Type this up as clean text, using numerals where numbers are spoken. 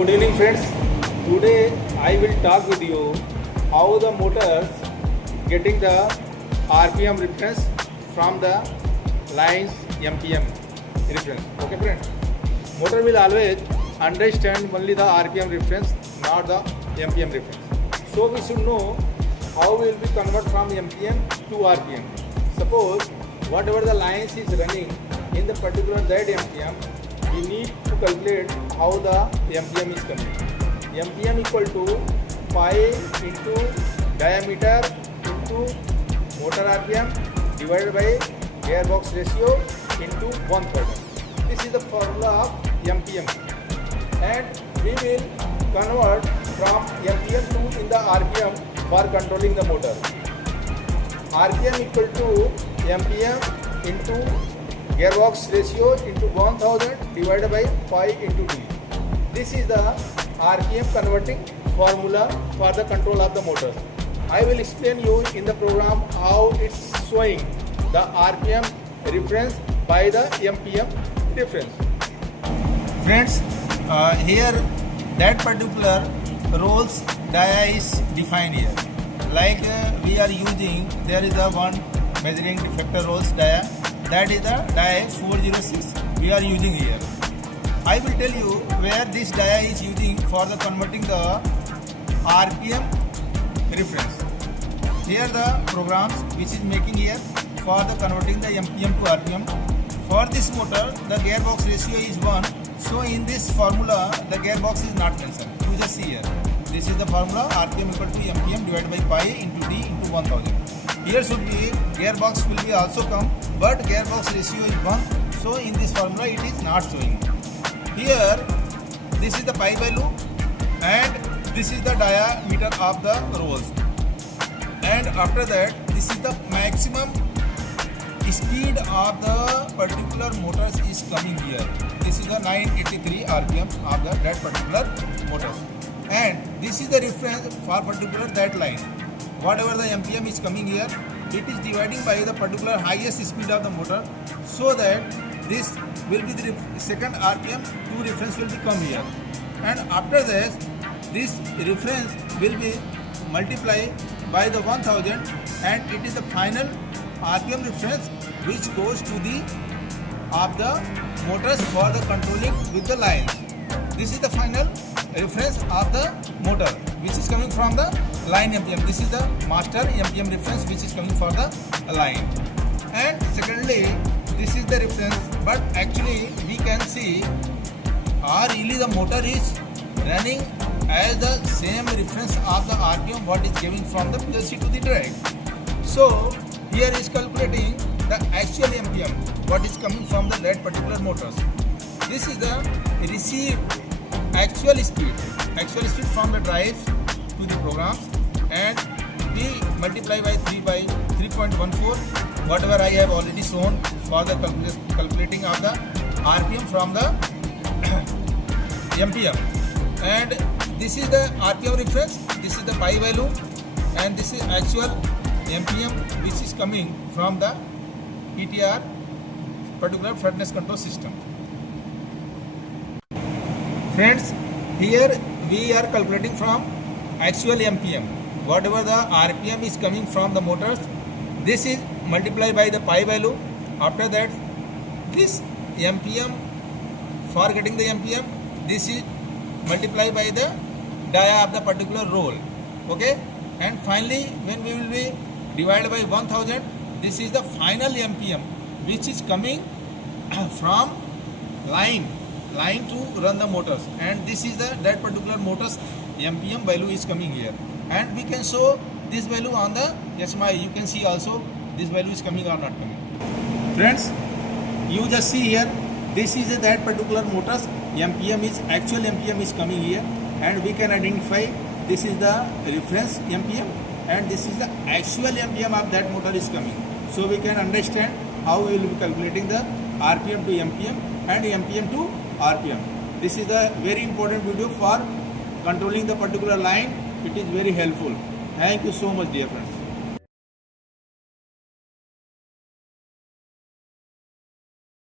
Good evening friends. Today I will talk with you how the motors getting the RPM reference from the lines MPM reference. Okay friends. Motor will always understand only the RPM reference, not the MPM reference. So we should know how we will be convert from MPM to RPM. Suppose whatever the lines is running in the particular that MPM, we need to calculate how the MPM is coming. MPM equal to pi into diameter into motor RPM divided by gearbox ratio into 1000. This is the formula of MPM, and we will convert from MPM to in the RPM for controlling the motor. RPM equal to MPM into gearbox ratio into 1000 divided by pi into d. This is the RPM converting formula for the control of the motor. I will explain you in the program how it's showing the RPM reference by the MPM difference. Friends, here that particular rolls dia is defined here. Like we are using, there is a one measuring deflector rolls dia. That is the dia 406 we are using here. I will tell you where this dia is using for the converting the RPM reference. Here the programs which is making here for the converting the MPM to RPM. For this motor the gearbox ratio is 1. So in this formula the gearbox is not mentioned. You just see here. This is the formula RPM equal to MPM divided by pi into d into 1000. Here should be gearbox will be also come, but gearbox ratio is 1. So in this formula it is not showing. Here this is the pi value and this is the diameter of the rolls. And after that this is the maximum speed of the particular motors is coming here. This is the 983 RPM of the that particular motors. And this is the reference for particular that line. Whatever the MPM is coming here, it is dividing by the particular highest speed of the motor, so that this will be the second RPM, two reference will be come here. And after this reference will be multiplied by the 1000, and it is the final RPM reference which goes to the of the motors for the controlling with the lines. This is the final reference of the motor which is coming from the line MPM. This is the master MPM reference which is coming for the line. And secondly, this is the reference, but actually we can see really the motor is running as the same reference of the RPM what is giving from the PLC to the direct. So here is calculating the actual MPM what is coming from the that particular motors. This is the received actual speed from the drives to the programs, and we multiply by 3.14 whatever I have already shown for the calculating of the RPM from the MPM. And this is the RPM reference, this is the pi value, and this is actual MPM which is coming from the PTR particular flatness control system. Friends, here we are calculating from actual MPM. Whatever the RPM is coming from the motors, this is multiplied by the pi value. After that, this MPM, for getting the MPM, this is multiplied by the dia of the particular roll. Okay? And finally, when we will be divided by 1000, this is the final MPM which is coming from line to run the motors, and this is the that particular motors MPM value is coming here, and we can show this value on the HMI. You can see also this value is coming or not coming. Friends, you just see here, this is that particular motors MPM is actual MPM is coming here, and we can identify this is the reference MPM and this is the actual MPM of that motor is coming. So we can understand how we will be calculating the RPM to MPM and MPM to RPM. This is a very important video for controlling the particular line. It is very helpful. Thank you so much, dear friends.